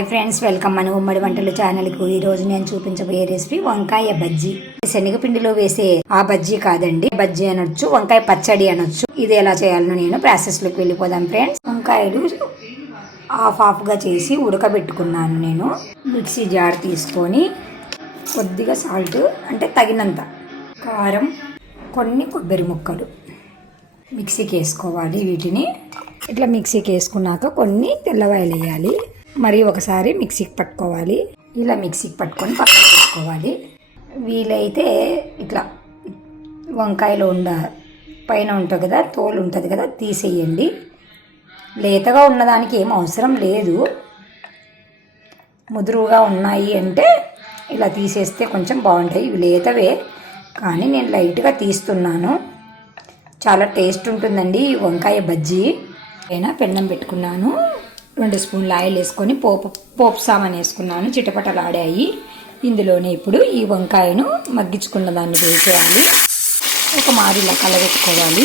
Hi friends, welcome మన ఉమ్మడి వంటలు ఛానల్కు. ఈ రోజు నేను చూపించబోయే రెసిపీ వంకాయ బజ్జీ. శనగపిండిలో వేసే ఆ బజ్జీ కాదండి, బజ్జీ అనొచ్చు, వంకాయ పచ్చడి అనొచ్చు. ఇది ఎలా చేయాలో నేను ప్రాసెస్లోకి వెళ్ళిపోదాం ఫ్రెండ్స్. వంకాయలు హాఫ్ గా చేసి ఉడకబెట్టుకున్నాను. నేను మిక్సీ జార్ తీసుకొని కొద్దిగా సాల్ట్ అంటే తగినంత, కారం, కొన్ని కొబ్బరి ముక్కలు మిక్సీకి వేసుకోవాలి. వీటిని ఇట్లా మిక్సీకి వేసుకున్నాక కొన్ని తెల్లవాయలు వేయాలి. మరి ఒకసారి మిక్సీకి పట్టుకోవాలి. ఇలా మిక్సీకి పట్టుకొని పక్కన పెట్టుకోవాలి. వీలైతే ఇట్లా వంకాయలో పైన ఉంటుంది కదా, తోలు ఉంటుంది కదా, తీసేయండి. లేతగా ఉన్నదానికి ఏం అవసరం లేదు. ముదురుగా ఉన్నాయి అంటే ఇలా తీసేస్తే కొంచెం బాగుంటాయి. ఇవి లేతవే కానీ నేను లైట్గా తీస్తున్నాను. చాలా టేస్ట్ ఉంటుందండి ఈ వంకాయ బజ్జీ. అయినా పెన్నం పెట్టుకున్నాను. 2 స్పూన్ల ఆయిల్ వేసుకొని పోపు సామాన్ వేసుకున్నాను. చిటపటలాడాయి. ఇందులోనే ఇప్పుడు ఈ వంకాయను మగ్గించుకున్న దాన్ని వేసేయాలి. ఒక మారిలా కలబెట్టుకోవాలి.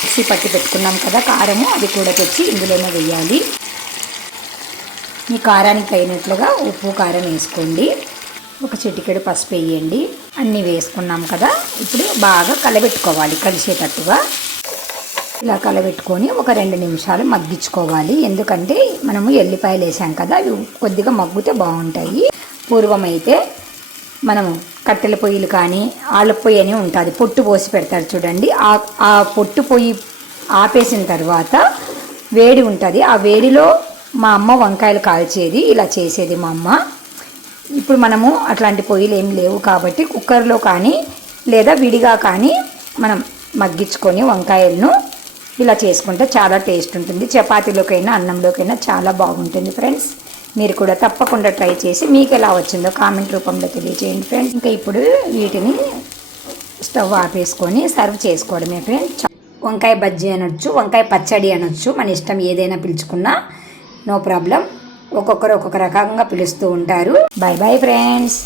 మిక్సీ పట్టి పెట్టుకున్నాం కదా కారము, అది కూడా తెచ్చి ఇందులోనే వేయాలి. మీ కారానికి తగినట్లుగా ఉప్పు కారం వేసుకోండి. ఒక చిటికెడు పసుపు వేయండి. అన్నీ వేసుకున్నాం కదా, ఇప్పుడు బాగా కలబెట్టుకోవాలి కలిసేటట్టుగా. ఇలా కలబెట్టుకొని ఒక 2 నిమిషాలు మగ్గించుకోవాలి. ఎందుకంటే మనము ఎల్లిపాయలు వేసాం కదా, అవి కొద్దిగా మగ్గితే బాగుంటాయి. పూర్వమైతే మనము కట్టెల పొయ్యిలు కానీ ఆళ్ళ పొయ్యి అని ఉంటుంది, పొట్టు పోసి పెడతారు చూడండి. ఆ పొట్టు పొయ్యి ఆపేసిన తర్వాత వేడి ఉంటుంది. ఆ వేడిలో మా అమ్మ వంకాయలు కాల్చేది, ఇలా చేసేది మా అమ్మ. ఇప్పుడు మనము అట్లాంటి పొయ్యిలు ఏమి లేవు కాబట్టి కుక్కర్లో కానీ లేదా విడిగా కానీ మనం మగ్గించుకొని వంకాయలను ఇలా చేసుకుంటే చాలా టేస్ట్ ఉంటుంది. చపాతీలోకైనా అన్నంలోకైనా చాలా బాగుంటుంది ఫ్రెండ్స్. మీరు కూడా తప్పకుండా ట్రై చేసి మీకు ఎలా వచ్చిందో కామెంట్ రూపంలో తెలియజేయండి ఫ్రెండ్స్. ఇంకా ఇప్పుడు వీటిని స్టవ్ ఆపేసుకొని సర్వ్ చేసుకోవడమే ఫ్రెండ్స్. వంకాయ బజ్జీ అనొచ్చు, వంకాయ పచ్చడి అనొచ్చు, మన ఇష్టం ఏదైనా పిలుచుకున్నా నో ప్రాబ్లం. ఒక్కొక్కరు ఒక్కొక్క రకంగా పిలుస్తూ ఉంటారు. By bye friends.